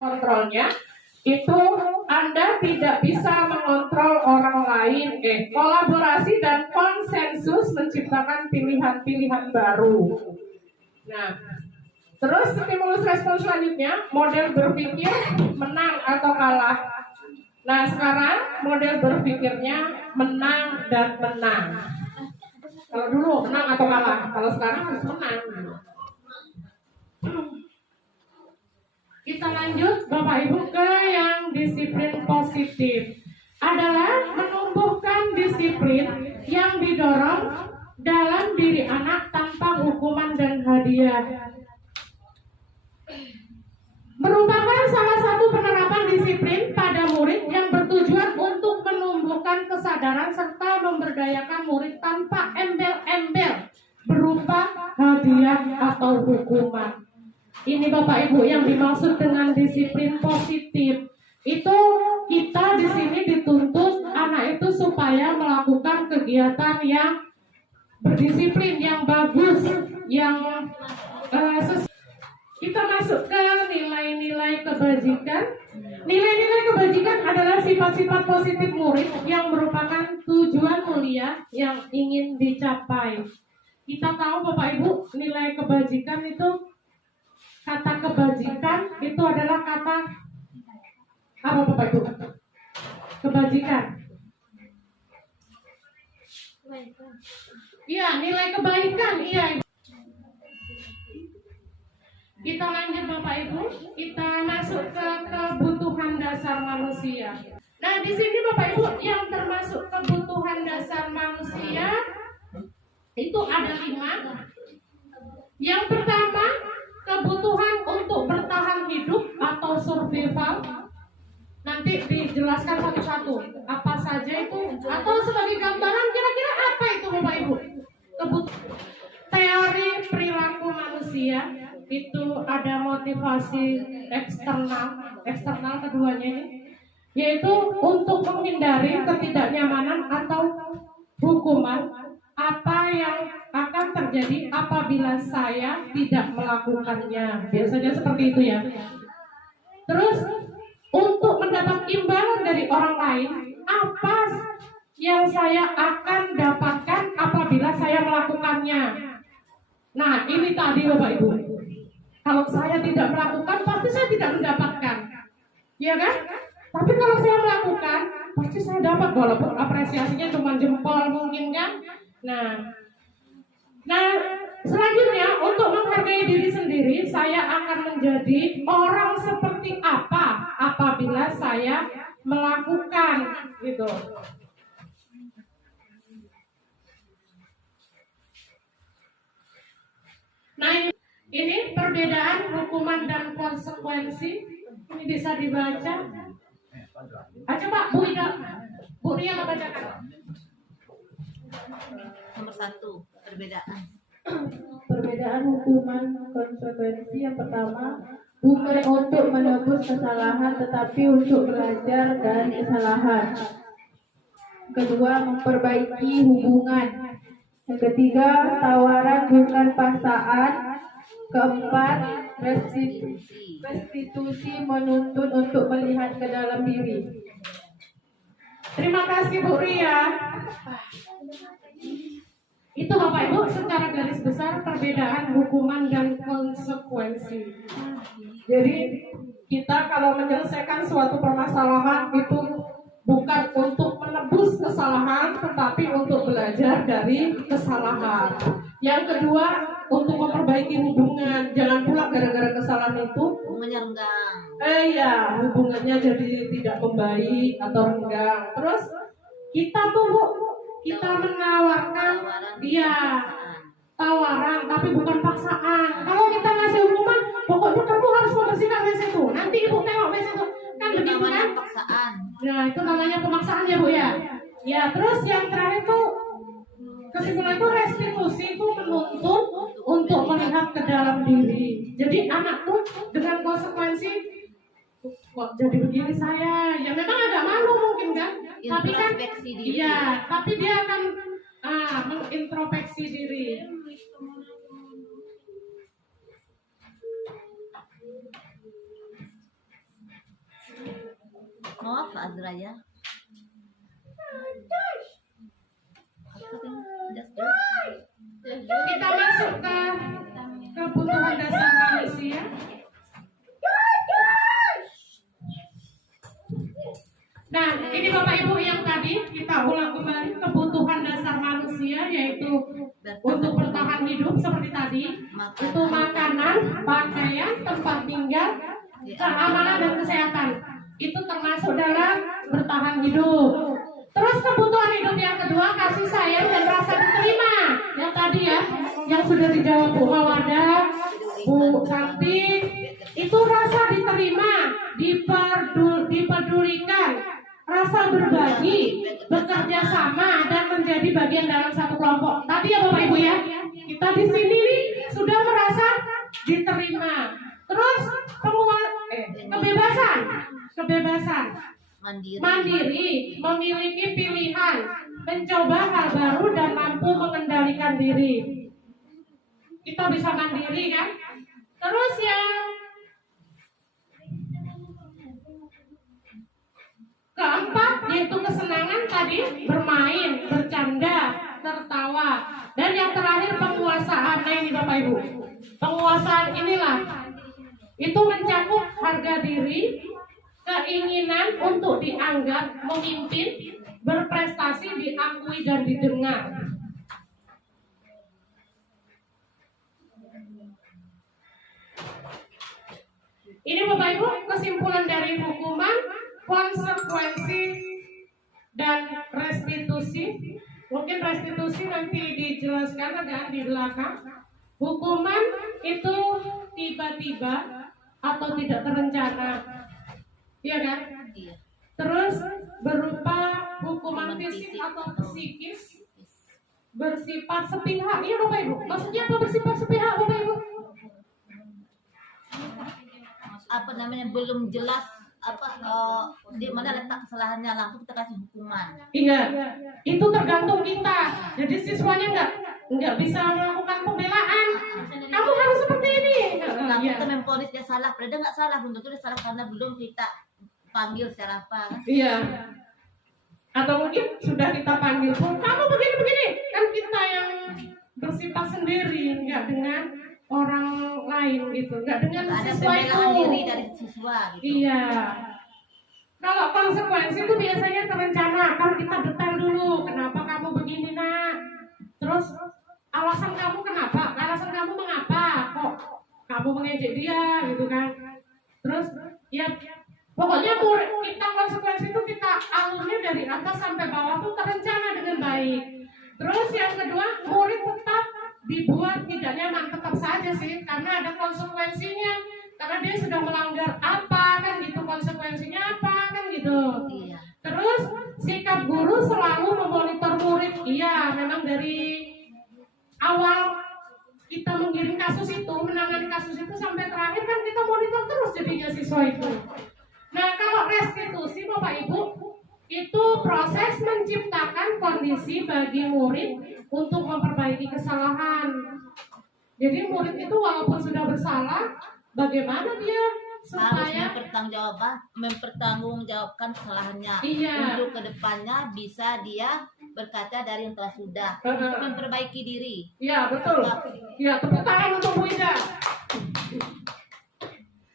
kontrolnya itu Anda tidak bisa mengontrol orang lain. Kolaborasi dan konsensus menciptakan pilihan-pilihan baru. Nah, terus stimulus respons selanjutnya, model berpikir menang atau kalah. Nah, sekarang model berpikirnya menang dan menang. Kalau dulu menang atau kalah, kalau sekarang harus menang. Kita lanjut Bapak Ibu ke yang disiplin positif. Adalah menumbuhkan disiplin yang didorong dalam diri anak tanpa hukuman dan hadiah. Merupakan salah satu penerapan disiplin pada murid yang bertujuan untuk menumbuhkan kesadaran serta memberdayakan murid tanpa embel-embel berupa hadiah atau hukuman. Ini Bapak Ibu yang dimaksud dengan disiplin positif. Itu kita di sini dituntut anak itu supaya melakukan kegiatan yang berdisiplin, yang bagus, yang kita masuk ke nilai-nilai kebajikan. Nilai-nilai kebajikan adalah sifat-sifat positif murid yang merupakan tujuan mulia yang ingin dicapai. Kita tahu Bapak Ibu, nilai kebajikan itu, kata kebajikan itu adalah kata apa Bapak Ibu? Kebajikan. Iya, nilai kebaikan, iya. Kita lanjut Bapak Ibu, kita masuk ke kebutuhan dasar manusia. Nah, di sini Bapak Ibu yang termasuk kebutuhan dasar manusia itu ada 5. Yang pertama, kebutuhan untuk bertahan hidup atau survival. Nanti dijelaskan satu-satu apa saja itu, atau sebagai gambaran kira-kira apa itu Bapak Ibu? Teori perilaku manusia itu ada motivasi eksternal keduanya ini, yaitu untuk menghindari ketidaknyamanan atau hukuman. Apa yang akan terjadi apabila saya tidak melakukannya? Biasanya seperti itu ya. Terus untuk mendapat imbalan dari orang lain, apa yang saya akan dapatkan apabila saya melakukannya? Nah, ini tadi Bapak Ibu. Kalau saya tidak melakukan, pasti saya tidak mendapatkan, ya kan? Tapi kalau saya melakukan, pasti saya dapat, walaupun apresiasinya cuma jempol mungkin kan? Nah, selanjutnya untuk menghargai diri sendiri, saya akan menjadi orang seperti apa apabila saya melakukan gitu. Nah, ini perbedaan hukuman dan konsekuensi. Ini bisa dibaca. Coba Bu Ria bacakan. Nomor 1, perbedaan hukuman konsekuensi. Yang pertama, bukan untuk menebus kesalahan tetapi untuk belajar dari kesalahan. Kedua, memperbaiki hubungan. Yang ketiga, tawaran bukan paksaan. Keempat, restitusi menuntut untuk melihat ke dalam diri. Terima kasih Bu Ria. Itu Bapak Ibu secara garis besar perbedaan hukuman dan konsekuensi. Jadi kita kalau menyelesaikan suatu permasalahan itu bukan untuk menebus kesalahan, tetapi untuk belajar dari kesalahan. Yang kedua, untuk memperbaiki hubungan. Jangan pula gara-gara kesalahan itu hubungannya renggang. Hubungannya jadi tidak membaik atau renggang. Terus kita tuh Bu, kita menawarkan tawaran tapi bukan paksaan. Kalau kita ngasih hukuman, pokoknya kamu harus membersihkan WC itu. Nanti Ibu tengok WC itu. Kan begitu kan? Paksaan. Nah, itu namanya pemaksaan ya Bu ya. Ya, terus yang terakhir tuh kesimpulan itu restitusi itu menuntut untuk melihat ke dalam diri. Jadi anak tuh dengan konsekuensi kok jadi begini saya, ya memang agak malu mungkin kan, tapi kan iya, tapi dia akan mengintrospeksi diri. Maaf Pak Azra ya. Kita masuk ke kebutuhan dasar manusia. Nah, ini Bapak Ibu yang tadi kita ulang kembali kebutuhan dasar manusia, yaitu untuk bertahan hidup seperti tadi, itu makanan, pakaian, tempat tinggal, keamanan dan kesehatan. Itu termasuk dalam bertahan hidup. Terus kebutuhan hidup yang kedua, kasih sayang dan rasa diterima. Yang tadi ya, yang sudah dijawab Bu Mawada, Bu Santi, itu rasa diterima, dipedulikan, rasa berbagi, bekerja sama dan menjadi bagian dalam satu kelompok. Tadi ya Bapak Ibu ya, kita di sini nih sudah merasa diterima. Terus kebebasan, mandiri, memiliki pilihan, mencoba hal baru dan mampu mengendalikan diri. Kita bisa mandiri kan? Terus yang keempat yaitu kesenangan tadi, bermain, bercanda, tertawa. Dan yang terakhir penguasaan. Nah ini Bapak Ibu, penguasaan inilah itu mencakup harga diri, keinginan untuk dianggap memimpin, berprestasi, diakui dan didengar. Ini Bapak Ibu kesimpulan dari hukuman, konsekuensi dan restitusi. Mungkin restitusi nanti dijelaskan agak di belakang. Hukuman itu tiba-tiba atau tidak terencana, iya kan? Iya. Terus berupa hukuman fisik atau psikis, bersifat sepihak. Iya Bapak Ibu, maksudnya apa bersifat sepihak Bapak Ibu? Apa namanya, belum jelas di mana letak kesalahannya, langsung kita kasih hukuman. Iya, itu tergantung kita. Jadi siswanya nggak bisa melakukan pembelaan. Kamu harus seperti ini. Langsung Iya. kita memponis dia salah, padahal dia nggak salah, belum tentu dia salah karena belum kita panggil secara apa. Kan? Iya. Atau mungkin sudah kita panggil pun, kamu begini-begini. Kan kita yang bersifat sendiri, nggak dengan orang lain gitu, nggak dengan Ada siswa itu. pembelaan diri dari siswa gitu. Iya. Kalau konsekuensi itu biasanya terencana. Kalau kita detail dulu, kenapa kamu begini nak? Terus alasan kamu kenapa? Alasan kamu mengapa? Kok kamu mengejek dia gitu kan? Terus ya pokoknya kita konsekuensi itu kita alurnya dari atas sampai bawah tuh terencana dengan baik. Terus yang kedua, murid tetap dibuat tidak nyaman, tetap saja sih, karena ada konsekuensinya. Karena dia sudah melanggar apa kan gitu, konsekuensinya apa kan gitu. Iya. Terus sikap guru selalu memonitor murid. Iya, memang dari awal kita mengirim kasus itu, menangani kasus itu sampai terakhir kan kita monitor terus jadinya siswa itu. Nah, kalau restitusi Bapak Ibu, itu proses menciptakan kondisi bagi murid untuk memperbaiki kesalahan. Jadi murid itu walaupun sudah bersalah, bagaimana dia Harus supaya mempertanggungjawabkan kesalahannya. Iya. Untuk kedepannya bisa dia berkaca dari yang telah sudah, untuk memperbaiki diri. ya betul. Ya, tepuk tangan untuk Bu Ida.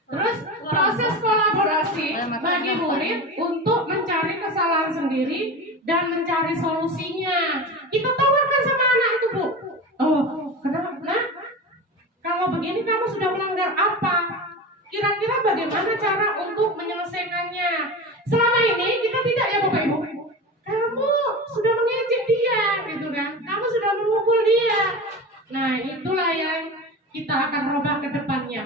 Terus proses kolaborasi bagi murid untuk mencari kesalahan sendiri dan mencari solusinya. Kita tawarkan sama anak itu, Bu. Oh, kenapa? Nah, kalau begini kamu sudah melanggar apa? Kira-kira bagaimana cara untuk menyelesaikannya? Selama ini kita tidak ya Bapak Ibu. Kamu sudah mengejek dia, gitu kan? Kamu sudah memukul dia. Nah, itulah yang kita akan rubah ke depannya.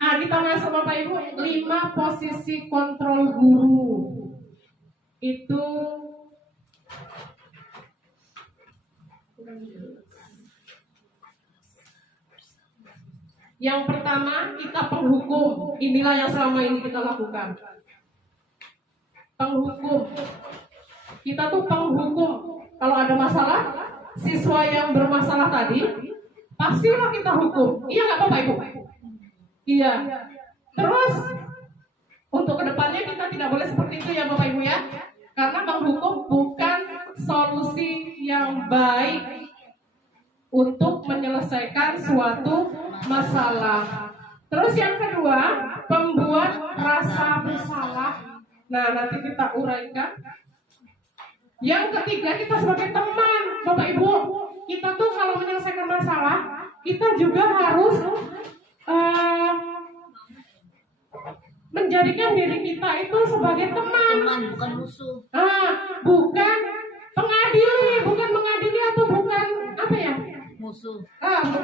Nah, kita masuk Bapak Ibu 5 posisi kontrol guru. Itu yang pertama, kita penghukum. Inilah yang selama ini kita lakukan. Penghukum. Kita tuh penghukum. Kalau ada masalah, siswa yang bermasalah tadi, pastilah kita hukum. Iya nggak Bapak Ibu? Iya. Terus untuk kedepannya kita tidak boleh seperti itu ya Bapak Ibu ya. Karena menghukum bukan solusi yang baik untuk menyelesaikan suatu masalah. Terus yang kedua, membuat rasa bersalah. Nah, nanti kita uraikan. Yang ketiga, kita sebagai teman, Bapak Ibu, kita tuh kalau menyelesaikan masalah, kita juga harus menjadikan diri kita itu sebagai teman. Teman bukan musuh. Bukan pengadili, bukan mengadili atau bukan apa ya? Musuh.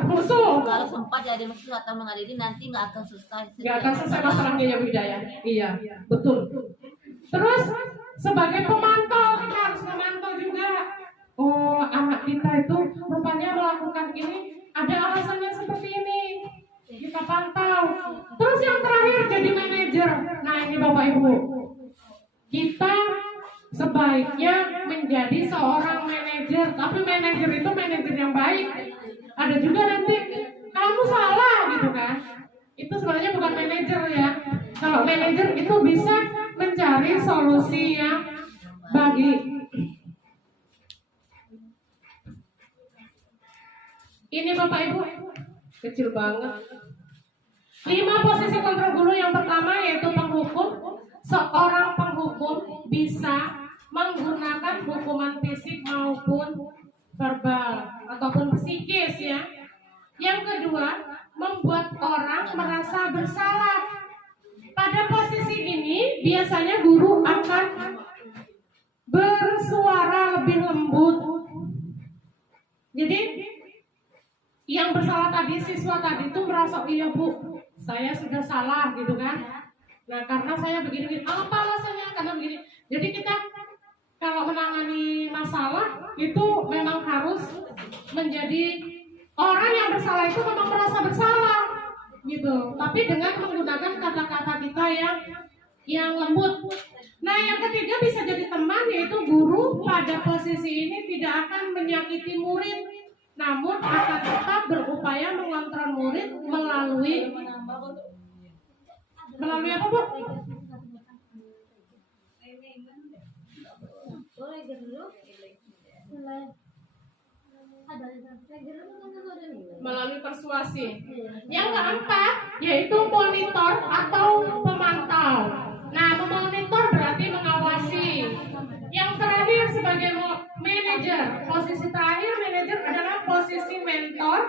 Musuh. Kalau sempat jadi musuh atau mengadili nanti nggak akan selesai. Nggak akan selesai masalahnya ya Bu Hidayah. Iya, betul. Terus sebagai pemantau kita harus memantau juga. Oh, anak kita itu rupanya melakukan ini ada alasannya seperti ini. Kita pantau. Terus yang terakhir jadi manajer. Nah ini Bapak Ibu, kita sebaiknya menjadi seorang manajer. Tapi manajer itu manajer yang baik. Ada juga nanti kamu salah gitu kan. Itu sebenarnya bukan manajer ya. Kalau manajer itu bisa mencari solusi yang bagi. Ini Bapak Ibu kecil banget. 5 posisi kontrol guru yang pertama yaitu penghukum. Seorang penghukum bisa menggunakan hukuman fisik maupun verbal ataupun psikis ya. Yang kedua, membuat orang merasa bersalah. Pada posisi ini biasanya guru akan bersuara lebih lembut. Jadi yang bersalah tadi, siswa tadi itu merasa, iya Bu, saya sudah salah gitu kan. Nah karena saya begini-begini, apa alasannya? Karena begini. Jadi kita kalau menangani masalah itu memang harus menjadi orang yang bersalah itu memang merasa bersalah gitu. Tapi dengan menggunakan kata-kata kita yang lembut. Nah yang ketiga bisa jadi teman, yaitu guru pada posisi ini tidak akan menyakiti murid, namun akan tetap berupaya mengontrol murid melalui apa Bu? Melalui persuasi. Yang keempat yaitu monitor atau pemantau. Nah, memonitor berarti mengawasi. Yang terakhir sebagai manajer. Posisi terakhir manajer adalah posisi mentor,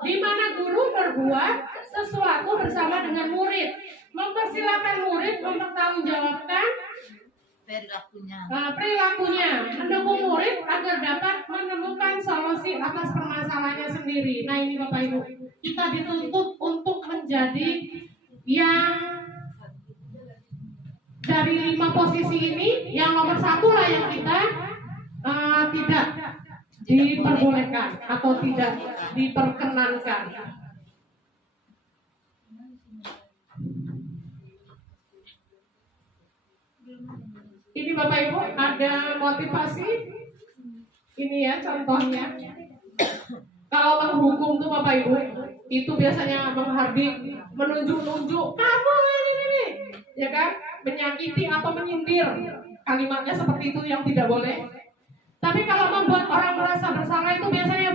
di mana guru berbuat sesuatu bersama dengan murid, mempersilahkan murid mempertanggungjawabkan perilakunya, mendukung murid agar dapat menemukan solusi atas permasalahannya sendiri. Nah ini Bapak Ibu, kita dituntut untuk menjadi yang dari 5 posisi ini, yang nomor 1 lah yang kita tidak diperbolehkan atau tidak diperkenankan. Ini Bapak Ibu ada motivasi. Ini ya contohnya. Kalau menghukum tuh Bapak Ibu itu biasanya menghardik, menunjuk-nunjuk, kamu ini, ya kan? Menyakiti atau menyindir. Kalimatnya seperti itu yang tidak boleh. Tapi kalau membuat orang merasa bersalah itu biasanya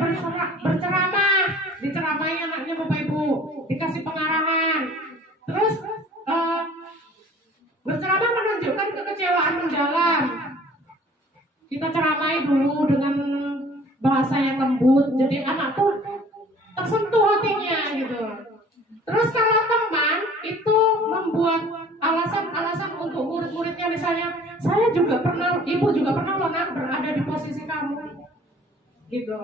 berceramah, diceramahi anaknya Bapak Ibu, dikasih pengarahan. Terus berceramah menunjukkan kekecewaan mendalam. Kita ceramai dulu dengan bahasa yang lembut, jadi anak tuh tersentuh hatinya gitu. Terus kalau teman itu membuat alasan-alasan untuk murid-muridnya, misalnya saya juga pernah, ibu juga pernah loh nak berada di posisi kamu gitu.